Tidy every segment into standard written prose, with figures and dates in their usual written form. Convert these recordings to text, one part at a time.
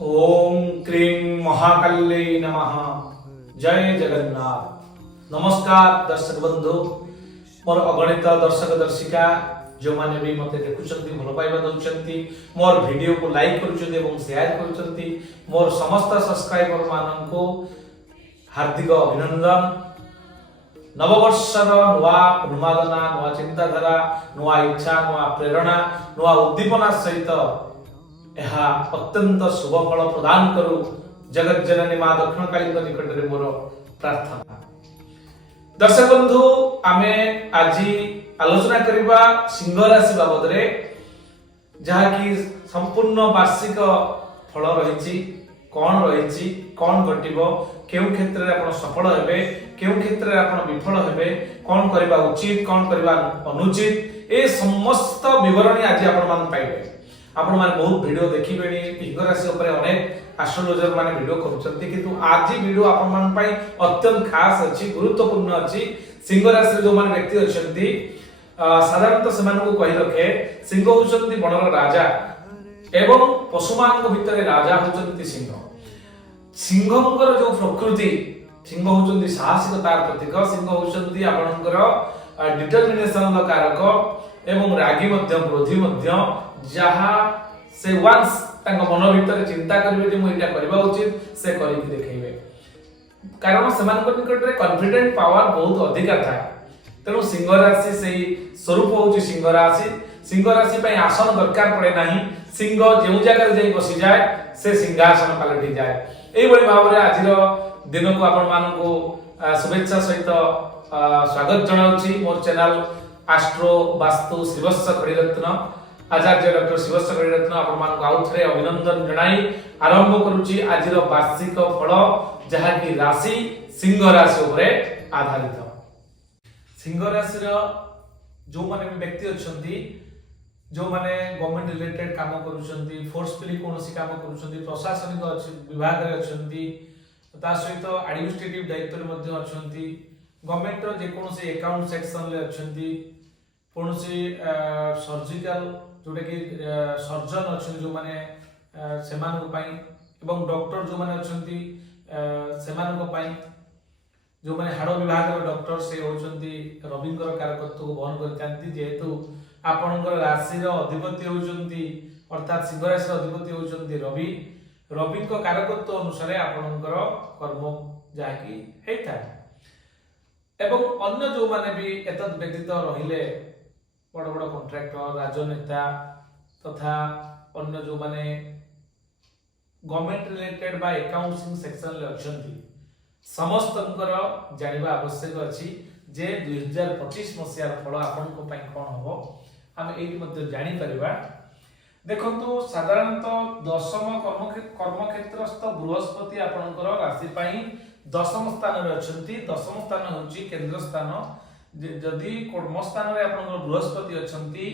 ओम क्रीं महाकाल्यै नमः। जय जगन्नाथ। नमस्कार दर्शक बंधु, मोर अगणित दर्शक दर्शिका जो माने भी मते देखुचंती भलो पाइबा दउचंती, मोर वीडियो को लाइक करूचंती एवं शेयर करूचंती, मोर समस्त सब्सक्राइबर माननको हार्दिक अभिनंदन। नववर्षर नुआ उन्मादना, नुआ चिंताधारा, नुआ इच्छा, नुआ प्रेरणा, नुआ उद्दीपना सहित यह अत्यंत शुभ फल प्रदान करू जगत जननी मां दक्षिण काली निकट में मोर प्रार्थना। दर्शक बंधु, आमे आज आलोचना करिबा सिंह राशि बाबद रे, जहा कि संपूर्ण वार्षिक फल रहिछि, कौन रहिछि, कौन घटिबो, केउ क्षेत्र रे आपण सफल हेबे, केउ क्षेत्र रे आपण विफल हेबे, कौन करिबा उचित, कौन करिबा अनुचित, ए समस्त विवरणी आज आपण मान पाइबे। आपण माने बहुत वीडियो देखिबेनी, सिंह राशि ऊपर अनेक एस्ट्रोलॉजर माने वीडियो करूछंती, किंतु आज वीडियो आपण मान पई अत्यंत खास अछि, गुरुत्वपूर्ण अछि। सिंह राशि रे जो माने व्यक्ति अछंती, साधारणतः सेमानकु कहि रखे सिंह होउछंती बनर राजा एवं पशुमान भितर राजा होउछंती सिंह। सिंहकर जो प्रकृति, सिंह होउछंती साहसिकतार प्रतीक, सिंह होउछंती आपनकर डिटरमिनेशन कारक एवं रागी मध्य क्रोधी मध्य, जहा से वंस तांग मन भीतर चिंता करिवे जे मु एटा करबा उचित, से करिक देखैबे। कारण सेमान को निकट रे कॉन्फिडेंट पावर बहुत अधिक थाए। तेणु सिंह राशि सेही स्वरूप होउची सिंह राशि। सिंह राशि पई आसन दरकार पड़े नाही, सिंह जेउ जगह रे जाई बसी जाए से सिंहासन पलटि जाए। एई बळी भाव रे आजिरो दिन को आपण मान को शुभेच्छा सहित स्वागत जणाउची मोर चैनल एस्ट्रो वास्तु श्रीवत्स खड़ीरत्न आचार्य डॉक्टर श्रीवत्स खड़ीरत्न आपण मान को आउथरे अभिनंदन जणाई आरंभ करूची आजिर वार्षिक फल, जहा कि राशि सिंह राशि उपरे आधारित। सिंह राशि रो जो माने व्यक्ति अछंती, जो माने गवर्नमेंट रिलेटेड काम करूछंती, फोर्सफुली कोनोसी काम करूछंती, प्रशासनिक विभाग रे अछंती, ता सहित एडमिनिस्ट्रेटिव दायित्व रे मध्ये अछंती, गवर्नमेंट रो जे कोनोसी अकाउंट सेक्शन रे अछंती, कोनोसी सर्जिकल जोटा कि सर्जन अछंती जो माने सेमान को पई, एवं डॉक्टर जो माने अछंती सेमान को पई, जो माने हाड़ विभाग रो डॉक्टर से होचंती रविंकर कारकत्व को वहन करतांती। जेहेतु आपनकर राशि रो अधिपति होचंती, अर्थात सिंह राशि रो अधिपति होचंती रवि, रवि को कारकत्व अनुसार आपनकर कर्म जाकी हेता। एवं अन्य जो माने भी एतद व्यतीत रहिले बड़ बड़ कॉन्ट्रैक्टर, राजनेता तथा अन्य जो माने गवर्नमेंट रिलेटेड बा अकाउंटिंग सेक्शन ले अछंती, समस्तंकर जानिबा आवश्यक अछि जे 2025 मसियार फल आपन को पई कोन होबो, हम एही मध्ये जानि परिबा। देखंतु साधारणतः दशम कर्म क्षेत्रस्थ बृहस्पति आपनकर राशि पई दशम स्थान रे अछंती। दशम स्थान होची केंद्र स्थान। जदि कर्म स्थान रे आपनकर बृहस्पति अछंती,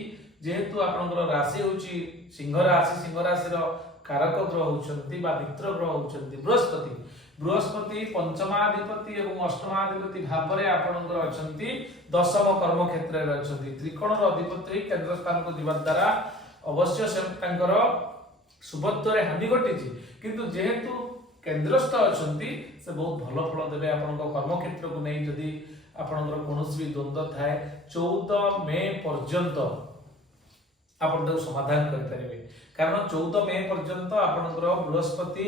जेहेतु आपनकर राशि होची सिंह राशि, सिंह राशि रो कारक ग्रह होचंती बा मित्र ग्रह होचंती बृहस्पति। बृहस्पति पंचमाधिपति एवं अष्टमाधिपति भाव रे आपनकर अछंती दशम कर्म क्षेत्र रे अछंती। त्रिकोण रो अधिपति केंद्र स्थान को दिवा द्वारा अवश्य से तांकर सुबत्व रे हानि घटिछि, किंतु जेहेतु केंद्रस्थ अछंती से बहुत भलो फल देबे आपनकर कर्म क्षेत्र को नै। जदि आपनकर कोनोसी भी द्वंद्व थाए 14 मई पर्यंत आपण ताको समाधान कर परिबे। कारण 14 मई पर्यंत आपनकर बृहस्पति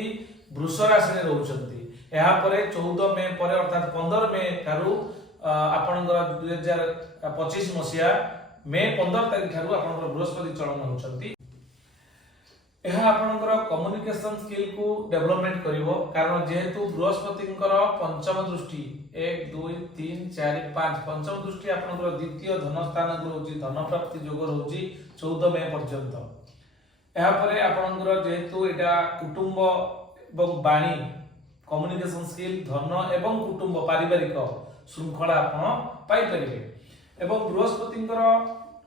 वृष राशि रे रहउचंती। एहा परे 14 मई परे अर्थात 15 मई थारु आपनकर 2025 मसिया मई 15 तारिख थारु आपनकर बृहस्पति चलन होउचंती। एहा आपनकर कम्युनिकेशन स्किल को डेवलपमेंट करिवो। कारण जेहेतु बृहस्पतिंकर पंचम दृष्टि 1 2 3 4 5 पंचम दृष्टि आपनकर द्वितीय धन स्थान को होची, धन प्राप्ति योग होची 14 मई पर्यंत। एहा परे आपनकर जेहेतु एटा कुटुंब एवं वाणी, कम्युनिकेशन स्किल, धन एवं कुटुंब पारिवारिक श्रृंखला आपण पाई परिबे। एवं बृहस्पतिंकर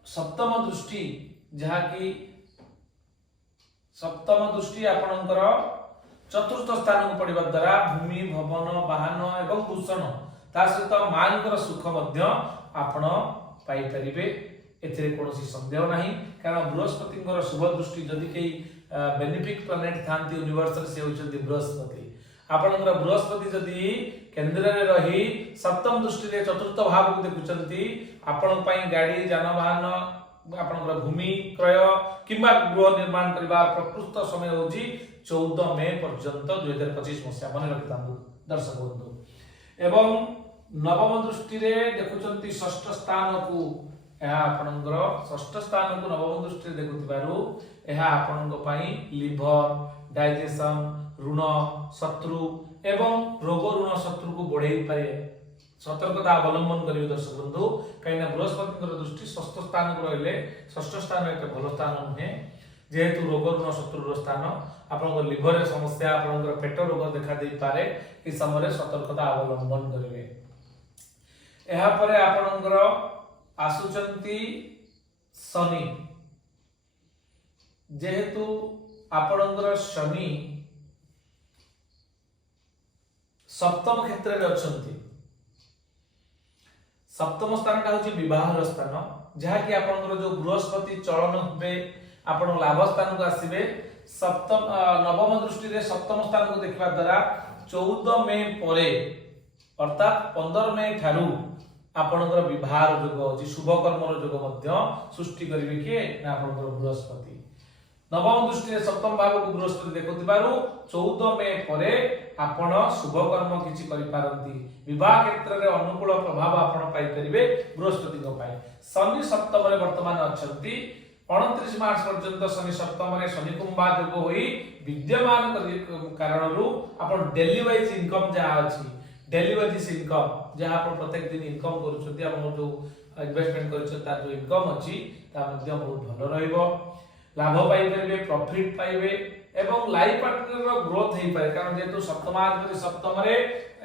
सप्तम दृष्टि, जहा कि सप्तम दृष्टि आपनकर चतुर्थ स्थान को पड़िबा द्वारा भूमि, भवन, वाहन एवं भूषण ता सहित मानकर सुख मध्य आपण पाई परिबे। एथिरे कोनोसी संदेह नाही। कारण बृहस्पतिंकर शुभ दृष्टि जदि केही बेनिफिक प्लानेट थांती यूनिवर्स से होचंती बृहस्पति आपनकर बृहस्पति जदि केंद्र रे रही सप्तम दृष्टि रे चतुर्थ भाव को देखुचंती आपण पई गाड़ी जानवाहन आपनकर भूमि क्रय किंबा गृह निर्माण करबा प्रकृत समय होची 14 मई पर्यंत 2025 मसिया मन रखि तांदु दर्शक बंधु एवं नवम दृष्टि रे देखुचंती षष्ठ स्थान को यह आपनकर षष्ठ स्थान को नवम दृष्टि रे देखुतिबारु यह आपनक पई लिवर डाइजेशन ऋण शत्रु एवं रोग ऋण शत्रु को बढ़ाई पारे सतर्कता अवलंबन करिवे दर्शक बंधु कहीं बृहस्पति दृष्टि षष्ठ स्थान को रहिले षष्ठ स्थान एक भल स्थान नुहे जेहेतु रोग ऋण शत्रु स्थान आपन लिवर समस्या आपन पेट रोग देखा दे पारे इस समय सतर्कता अवलंबन करिवे एहा परे आपनकर आसुचंती शनि जेहेतु आपनकर शनि सप्तम क्षेत्र रे अछंती सप्तम स्थान का होची विवाह स्थान जहा कि आपनकर जो बृहस्पति चलन होबे आपण लाभ स्थान को आसीबे सप्तम नवम दृष्टि रे सप्तम स्थान को देखबा द्वारा 14 मई परे अर्थात 15 मई ठारू आपनकर विवाह योग होची शुभ कर्म योग मध्य सृष्टि करिवे के ना आपनकर बृहस्पति नवम दृष्टि रे सप्तम भाव को बृहस्पति देखुतिबारु 14 मई परे आपण शुभ कर्म किछि करि पारंती विवाह क्षेत्र रे अनुकूल प्रभाव आपण पाई परिबे बृहस्पति को पाई शनि सप्तम रे वर्तमान अछंती 29 मार्च पर्यंत शनि सप्तम रे शनि कुंभा योग होई विद्यमान कारणरू आपण डेली वाइज इनकम जा अछि डेली वाइज इनकम जहां आपण प्रत्येक दिन इनकम करूछथि आपण जो इन्वेस्टमेंट करूछ तार जो इनकम अछि ता मध्य बहुत भलो रहइबो लाभ पाई परिबे प्रॉफिट पाइबे एवं लाइफ पार्टनर रो ग्रोथ हेई पारे कारण जेतु सप्तमाधिपति सप्तम रे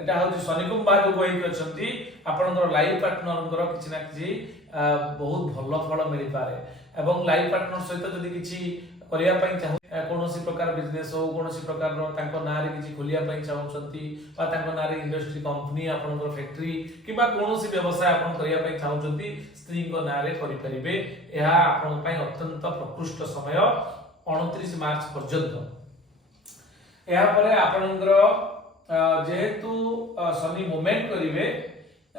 एटा होची शनि कुंभा योग होई अछंती आपनकर लाइफ पार्टनर किछि ना किछि बहुत भलो फल मिलि पारे एवं लाइफ पार्टनर सहित जदि किछि करिया पई चाहू कोनोसी प्रकार बिजनेस हो कोनोसी प्रकार रो तांको नारे किछि खोलिया पई चाहउछंती बा तांको नारे इंडस्ट्री कंपनी आपनकर फैक्ट्री किबा कोनोसी व्यवसाय आपन करिया पई चाहउछंती स्त्री को नारे करि परिबे एहा आपन पई अत्यंत प्रकृष्ट समय 29 मार्च पर्यंत एहा परे आपनकर जेहेतु शनि मूवमेंट करिवे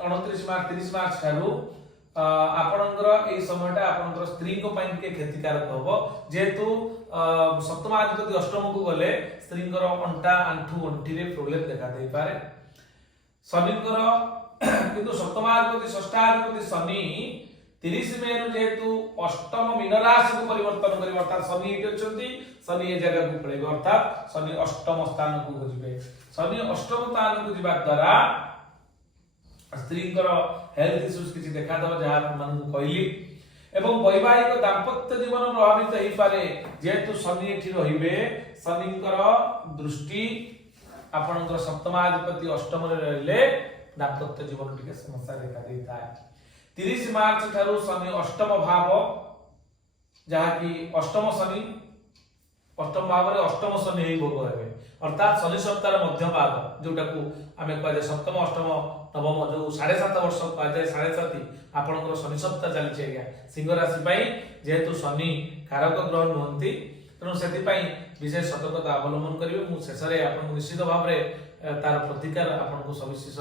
29 मार्च 30 मार्च ठारू आपनकर ए समयटा आपनकर स्त्री को पई के क्षतिकारक होबो जेहेतु सप्तमाधिपति अष्टम को गले स्त्रींकर अंटा आंठू अंठी रे प्रॉब्लम देखा दे पारे शनिकर किंतु सप्तमाधिपति षष्ठाधिपति शनि 30 मई रु जेहेतु अष्टम मीन राशि को परिवर्तन करिव अर्थात शनि एठी अछंती शनि ए जगह को पळेबो अर्थात शनि अष्टम स्थान को जिवे शनि अष्टम स्थान को जिबा द्वारा स्त्रींकर हेल्थ इश्यूज किछि देखा दबो जहा मन को कहली एवं वैवाहिक दाम्पत्य जीवन प्रभावित हेई पारे जेहेतु शनि एठी रहिबे शनिंकर दृष्टि आपनकर सप्तमाधिपति अष्टम रे रहले दाम्पत्य जीवन टिके समस्या देखा देता है 30 मार्च ठारू शनि अष्टम भाव जहा कि अष्टम शनि अष्टम भाव रे अष्टम शनि हेई भोग हेबे अर्थात शनि सप्ताह मध्य भाग जोटा को आमे कहले सप्तम अष्टम नवम जो 7.5 वर्ष कहले 7.5 आपनकर शनि सप्ताह चली छेगा सिंह राशि पई जेहेतु शनि कारक ग्रह नहंती तेणु सेति पई विशेष सतर्कता अवलंबन करिवे मु शेषरे आपन निश्चित भाव रे तार प्रतिकार आपन को सविशेष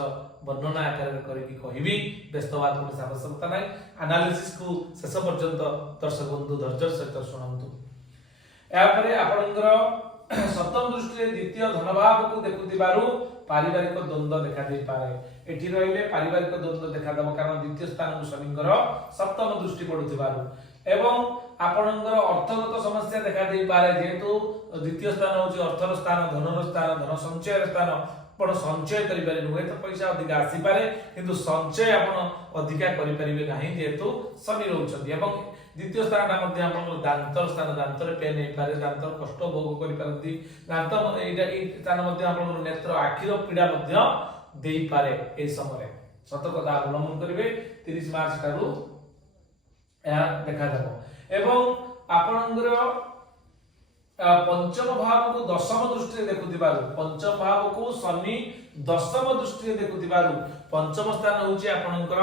वर्णना आकार करिकि कहिबी व्यस्तवाद को आवश्यकता नै एनालिसिस को शेष पर्यंत दर्शक बंधु धैर्य सहित सुनंतु या परे आपनकर सप्तम दृष्टि रे द्वितीय धन भाव को देखुतिबारु पारिवारिक द्वंद्व देखा दे पारे एठी रहिले पारिवारिक द्वंद्व देखा दब कारण द्वितीय स्थान को शनिकर सप्तम दृष्टि पडुतिबारु एवं आपनकर अर्थगत समस्या देखा दे पारे जेहेतु द्वितीय स्थान होची अर्थर स्थान धनर स्थान धन संचय स्थान पण संचय करि पारे नुहे तो पैसा अधिक आसी पारे किंतु संचय आपण अधिका करि परिबे नाही जेहेतु शनि रहउछथि एवं द्वितीय स्थान मध्ये आपण दांतर स्थान दांतर पेन हे पारे दांतर कष्ट भोग करि पारंती दांत एटा ए स्थान मध्ये आपण नेत्र आखिर पीड़ा मध्ये देई पारे ए समय सतर्कता अवलंबन करिवे 30 मार्च ठारू या देखा जाबो एवं आपनकर पंचम भाव को दशम दृष्टि देखुतिबारु पंचम भाव को शनि दशम दृष्टि देखुतिबारु पंचम स्थान होची आपनकर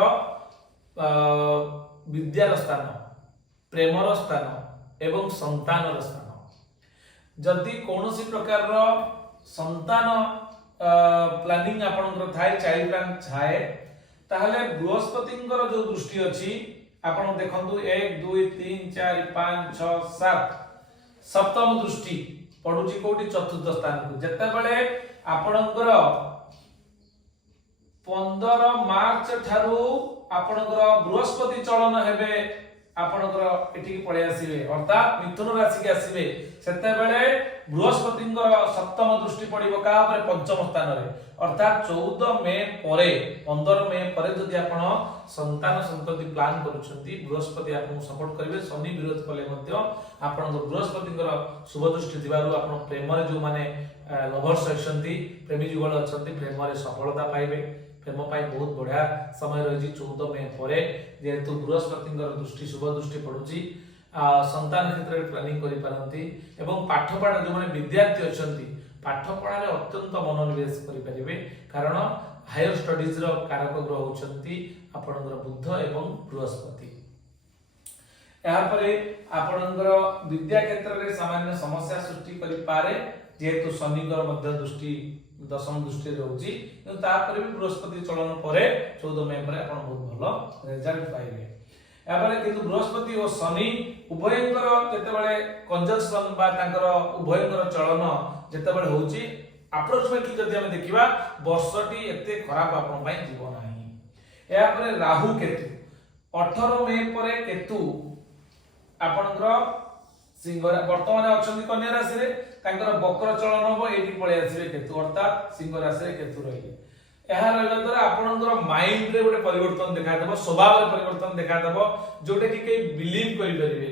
विद्यार स्थान प्रेमर स्थान एवं संतानर स्थान जदि कौनसी प्रकार संतान प्लानिंग आपनकर थाए चाइल्ड प्लान थाए ताहले बृहस्पति जो दृष्टि अच्छी आपण देखंतु 1 2 3 4 5 6 7 सप्तम दृष्टि पडुची कोठी चतुर्थ स्थान को जत्ता बेले आपनकर 15 मार्च ठारू आपनकर बृहस्पति चलन हेबे आपनकर एठी पळे आसीबे अर्थात मिथुन राशि के आसीबे सेते बेले बृहस्पति सप्तम दृष्टि पड़िबो का ऊपर पंचम स्थान रे अर्थात 14 मई परे 15 मई परे जदि आपण संतान संतति प्लान करूछंती बृहस्पति आपन सपोर्ट करिवे शनि विरोध कले मध्ये आपण बृहस्पति शुभ दृष्टि दिबारु आपण प्रेम रे जो माने लवर्स अछंती प्रेमी जुगल अछंती प्रेम रे सफलता पाइबे प्रेम पाई बहुत बढ़िया समय रही 14 मई परे जेहेतु बृहस्पति दृष्टि शुभ दृष्टि पड़ुची संतान क्षेत्र में प्लानिंग करि पारंती एवं पाठपढ़ा जो माने विद्यार्थी अछंती पाठपढ़ा रे अत्यंत मनोनिवेश करि परिबे कारण हायर स्टडीज रो कारक ग्रह होचंती आपनकर बुध एवं बृहस्पति यहाँ पर आपनकर विद्या क्षेत्र में सामान्य समस्या सृष्टि करि पारे जेहेतु शनिकर मध्य दृष्टि दशम दृष्टि रहउची किंतु तापर भी बृहस्पति चलन परे 14 मई परे आपण बहुत भलो रिजल्ट पाइबे एबारे किंतु बृहस्पति और शनि उभयंकर जेतेबेले कंजंक्शन बा तांकर उभयंकर चलन जेतेबेले होउची अप्रोक्सीमेटली जदि हम देखिबा वर्षटी एते खराब आपण पई जीव नाही या परे राहु केतु 18 मई परे केतु आपनकर सिंह वर्तमान अछंती कन्या राशि रे तांकर वक्र चलन हो एठी पळे आसीबे केतु अर्थात सिंह राशि रे केतु रहिबे एहा रहला द्वारा आपनकर माइंड रे गोटे परिवर्तन देखा देबो स्वभाव रे परिवर्तन देखा देबो जोटे कि के बिलीव करि परिबे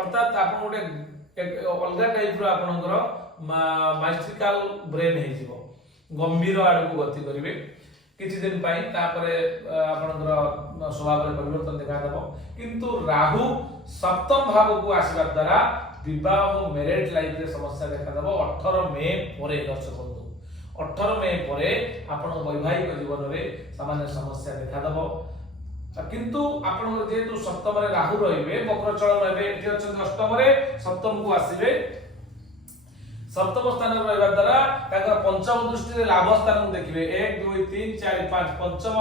अर्थात आपन गोटे अलगा टाइप रो आपनकर माइस्ट्रिकल ब्रेन हे जीवो गंभीर आडू को गति करिवे किछि दिन पई तापरे आपनकर स्वभाव रे परिवर्तन देखा देबो किंतु राहु सप्तम भाव को आसीबा द्वारा विवाह और मैरिज लाइफ रे समस्या देखा देबो 18 मई परे दर्शक बंधु 18 मई परे आपण वैवाहिक जीवन रे सामान्य समस्या देखा देबो किंतु आपण जेतु सप्तम रे राहु रहिबे वक्र चलन रहबे एठी अछन अष्टम रे सप्तम को आसीबे सप्तम स्थान रे रहबा द्वारा ताकर पंचम दृष्टि रे लाभ स्थान को देखिबे 1 2 3 4 5 पंचम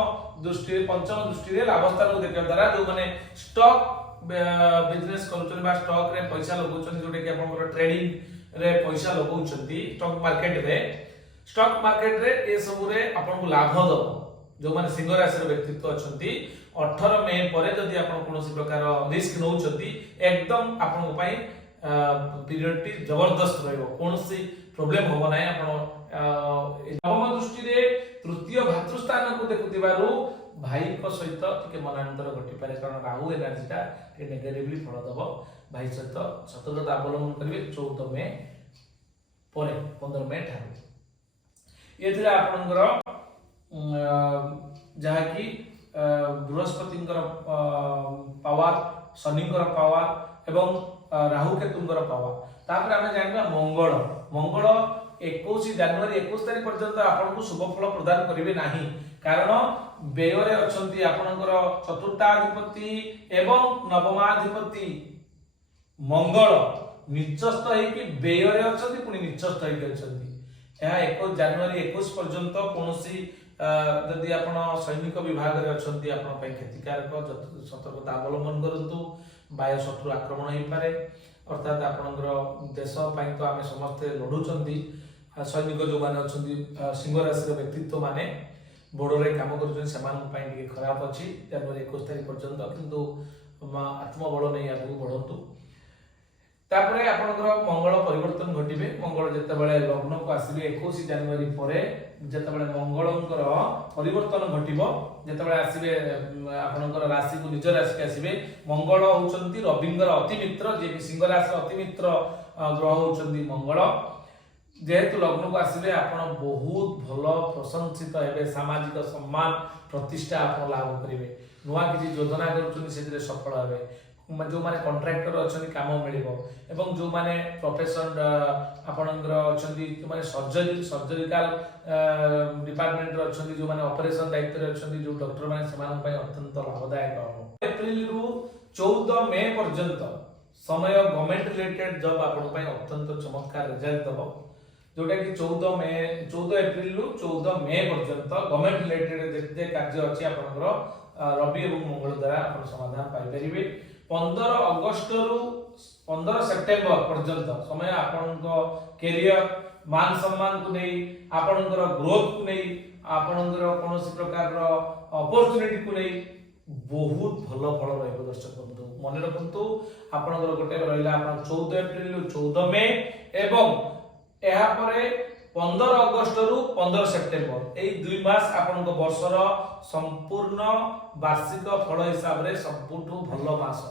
दृष्टि रे लाभ स्थान को देखिबा द्वारा जो माने स्टॉक बिजनेस करूछन बा स्टॉक रे पैसा लगौछन जोटे कि आपन ट्रेडिंग रे पैसा लगौछंती स्टॉक मार्केट रे ए सब रे आपन को लाभ दो जो माने सिंह राशि रे व्यक्तित्व अछंती 18 मई परे जदि आपन कोनोसी प्रकार रिस्क नउछंती एकदम आपन पई पीरियड टी जबरदस्त रहबो कोनोसी प्रॉब्लम होबो नै आपन नवम दृष्टि रे तृतीय भातृ स्थान को देखुतिबारु भाई को सहित टिके मनांतर घटी पारे कारण राहु एनर्जीटा टे नेगेटिवली फल दबो भाई सहित सतर्कता अवलंबन करिवे 14 मई परे 15 मई ठारू एथिरा आपनकर जहा कि बृहस्पतिंकर पावर शनिंकर पावर एवं राहु केतुंकर पावर तापर हम जानबा मंगल 21 जनवरी 21 तारिख पर्यंत आपन को शुभ फल प्रदान करिवे नाही कारण व्यय रे अछंती आपनकर चतुर्थाधिपति एवं नवमाधिपति मंगल निचस्थ है कि व्यय रे अछंती पुनी निचस्थ है कि अछंती एहा 21 जनवरी 21 पर्यंत कोनोसी यदि आपण सैनिक विभाग रे अछंती आपण पई क्षतिकारक सतर्कता अवलंबन करंतु बाह्य शत्रु आक्रमण होई पारे अर्थात आपनकर देश पई तो आमे समस्त लढुचंती सैनिक जो माने अछंती सिंह राशि रे व्यक्तित्व माने बोर्डर रे काम करछन समान पई के खराब अछि जनवरी 21 तारिख पर्यंत किंतु आत्मबल नै आगु बढ़ंतु तापरे आपनकर मंगल परिवर्तन घटिबे मंगल जते बेले लग्न को आसीबे 21 जनवरी परे जते बेले मंगलंकर परिवर्तन घटिबो जते बेले आसीबे आपनकर राशि को निज राशि के आसीबे मंगल होचंती रविंकर अति मित्र जे सिंह राशि अति मित्र ग्रह होचंती मंगल जेहेतु लग्न को आसीबे आपण बहुत भलो प्रशंसित हेबे सामाजिक सम्मान प्रतिष्ठा आपण लाभ करिवे नुवा किछि योजना करूछन सेतिरे सफल हेबे जो माने कॉन्ट्रैक्टर अछन काम मिलिबो एवं जो माने प्रोफेशन आपनकर अछंती जो माने सर्जरिकल डिपार्टमेंट रो अछंती जो माने ऑपरेशन दायित्व रे अछंती जो डॉक्टर माने समान पय अत्यंत लाभदायक हो अप्रैल रु 14 मई पर्यंत समय गवर्नमेंट रिलेटेड जॉब आपण पय अत्यंत चमत्कार रिजल्ट दबो जोटा कि 14 एप्रिल रु 14 मई पर्यंत गवर्नमेंट रिलेटेड जेते कार्य अछि आपनकर रवि एवं मंगल द्वारा आपण समाधान पाई परिबे 15 अगस्त रु 15 सेप्टेम्बर पर्यंत समय आपनको कैरियर मान सम्मान को नहीं आपनकर ग्रोथ को नहीं आपनकर कोनोसी प्रकार रो अपॉर्चुनिटी को नहीं बहुत भल फल रहिबो दर्शक बंधु मन रखंतु आपनकर गोटे रहिला आपन 14 एप्रिल रु 14 मई एवं एहा परे 15 अगस्त रु 15 सेप्टेम्बर एई 2 मास आपनको वर्षर संपूर्ण वार्षिक फल हिसाब रे सबुठु भलो मास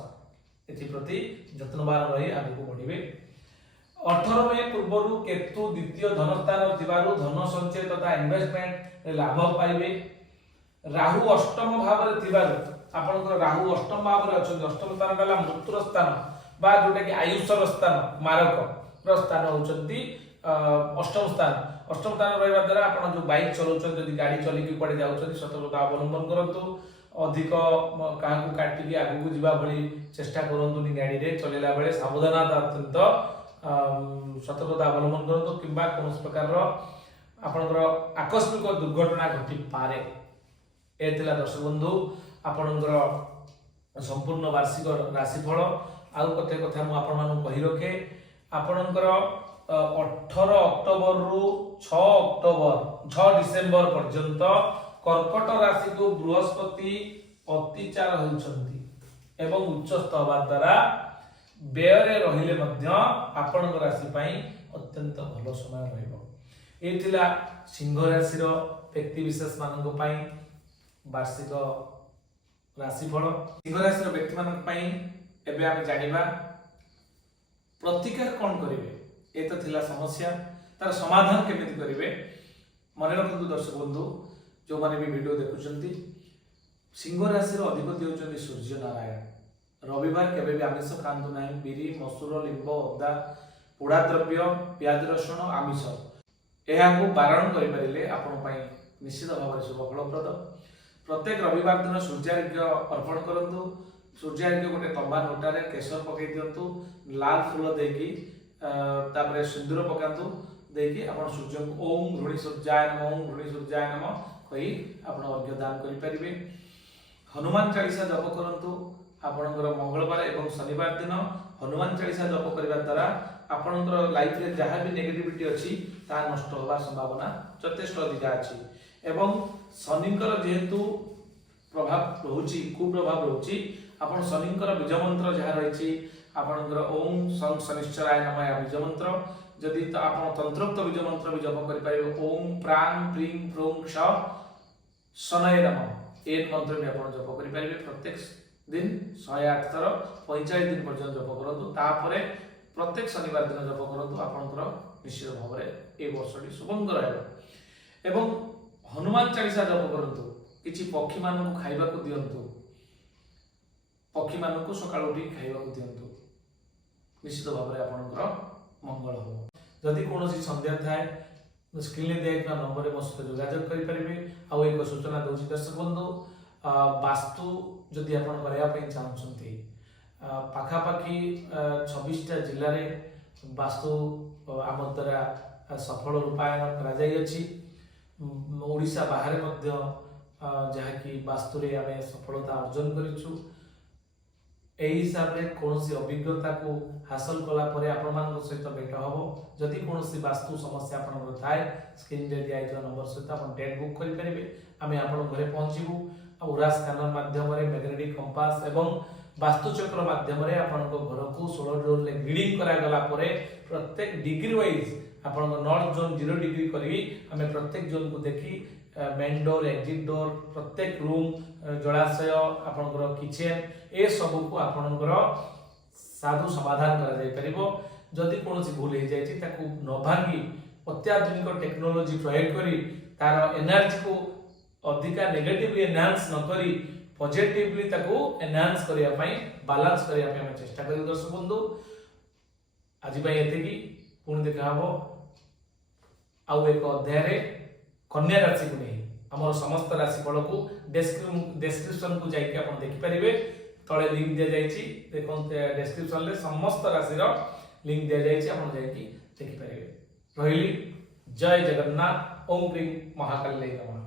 एथि प्रति यत्नवान रही आगु बढ़िबे 18 मई पूर्वरु केतु द्वितीय धन स्थान थिबारु धन संचय तथा इन्वेस्टमेंट लाभ पाइबे राहु अष्टम भाव रे थिबारु आपनकर राहु अष्टम भाव रे अछि अष्टम स्थान गला मृत्युर स्थान बा जोटा कि आयुषर स्थान मारक र स्थान होचंती अष्टम स्थान रहइबा द्वारा आपण जो बाइक चलाउछन जदी गाड़ी चली कि पड़े जाउछन सतर्कता अवलंबन करंतु अधिक काहाकु काटी कि आगु जिबा भली चेष्टा करंतु नि गाड़ी रे चलेला बेले सावधानता अत्यंत सतर्कता अवलंबन करंतु किबा कोनस प्रकार रो आपनकर आकस्मिक दुर्घटना घटी पारे एथिला दर्शक बंधु आपनकर संपूर्ण वार्षिक राशिफल आउ कते कथा मु आपन मानु कहि रखे आपनकर 18 अक्टोबर रु 6 डिसेंबर पर्यंत कर्कट राशि को बृहस्पति अतिचार होउछंती एवं उच्चस्थ हवा द्वारा व्यय रहिले मध्य आपनक राशि पई अत्यंत भलो समय रहइबो एथिला सिंह राशि रो व्यक्ति विशेष मानक पई वार्षिक राशिफल सिंह राशि रो व्यक्ति मानक पई एबे हम जानिबा प्रतिकार कोन करिवे ए तो थिला समस्या तार समाधान केमिति करिवे मने रखंतु दर्शक बंधु जो माने भी वीडियो देखुचंती सिंह राशि रो अधिपति होचंती सूर्य नारायण रविवार केबे भी आमिष खांतु नाही बिरी मसूर लिंब अदा पोड़ा द्रव्य प्याज रसुण आमिष एहा को बारण करि परिले आपण पई निश्चित भाव शुभ फलप्रद प्रत्येक रविवार दिन सूर्यार्घ्य अर्पण करंतु सूर्यार्घ्य गोटे तंबा नोटारे केसर पकई दियंतु लाल फूल देकी तापरे सिंदूर पकांतु देकी आपण सूर्य को ओम ऋणी सूर्याय नमः ओम ऋणी सूर्याय नमः कहि आपण अर्घ्य दान करि परिबे हनुमान चालीसा जप करंतु आपणकर मंगलवार एवं शनिवार दिन हनुमान चालीसा जप करबा द्वारा आपणकर लाइफ रे जहा भी नेगेटिविटी अछि ता नष्ट होबा संभावना यथेष्ट अधिक अछि एवं शनिकर जेहेतु प्रभाव रहुची कुप्रभाव रहुची आपण शनिकर बीज मंत्र जहा रहिछि आपणकर ओम सं शनिश्चराय नमः बीज मंत्र जदि त आपण तंत्रोक्त बीज मंत्र भी जप करि पाइबे ओम प्रां प्रीं प्रों क्ष शनय नमः ए मंत्र भी आपण जप करि पाइबे प्रत्येक दिन 108 थर 45 दिन पर्यंत जप करंतु तापरे प्रत्येक शनिवार दिन जप करंतु आपणकर निश्चित भाव रे ए वर्षटी शुभंकर रहबो एवं हनुमान चालीसा जप करंतु किछि पक्षी मानकु खाइबा को दियंतु पक्षी मानकु सकाळ उठी खाइबा को दियंतु निश्चित भाव रे आपणकर मंगल हो जदि कोनोसी संदेह थाए स्क्रीन रे देखना नंबर रे मस्त जोगाजोग करि परिबे आ एक सूचना दोछि दर्शक बंधु वास्तु जदि आपण करया पई चाहछंती पाखा पाखी 26 टा जिल्ला रे वास्तु आम द्वारा सफल रूपायन करा जाई अछि ओडिसा बाहर मध्य जहा कि वास्तु रे आमे सफलता अर्जन करिछु एही हिसाब रे कोनोसी अभिज्ञता को हासिल कला परे आपण मान सहित भेट हबो जदि कोनोसी वास्तु समस्या आपण थाए स्क्रीन रे दिया आइतो नंबर सहित आपण डेट बुक करि परिबे आमे आपण घरे पहुंचीबू आ उरा स्कैनर माध्यम रे मैग्नेटिक कंपास एवं वास्तु चक्र माध्यम रे आपण को घर को 16 डोर ले ग्रीडिंग करा गला परे प्रत्येक डिग्री वाइज आपण को नॉर्थ जोन 0 डिग्री करी हमें प्रत्येक जोन को देखी मेन डोर एग्जिट डोर प्रत्येक रूम जलाशय आपनकर किचन ए सब को आपनकर साधु समाधान करा जाय परिबो जदि कोनोसी भूल हे जाय छि ताकू न भांगी अत्याधुनिक टेक्नोलॉजी प्रयोग करी तार एनर्जी को अधिका नेगेटिव एनहांस न करी पॉजिटिवली ताकू एनहांस करिया पई बैलेंस करिया पई हम चेष्टा करी दर्शक बंधु आज पई एते की पुन देखा हबो आउ एक अध्याय रे कन्या राशि को नहीं हमर समस्त राशि फल को डिस्क्रिप्शन को जाई के आपण देखि परिबे तले लिंक दिया जायछि देखो डिस्क्रिप्शन ले समस्त राशि रो लिंक दिया जायछि आपण जाय कि देखि पारिबे। रहिली जय जगन्नाथ। ओम क्रीम महाकाल्यै नमः।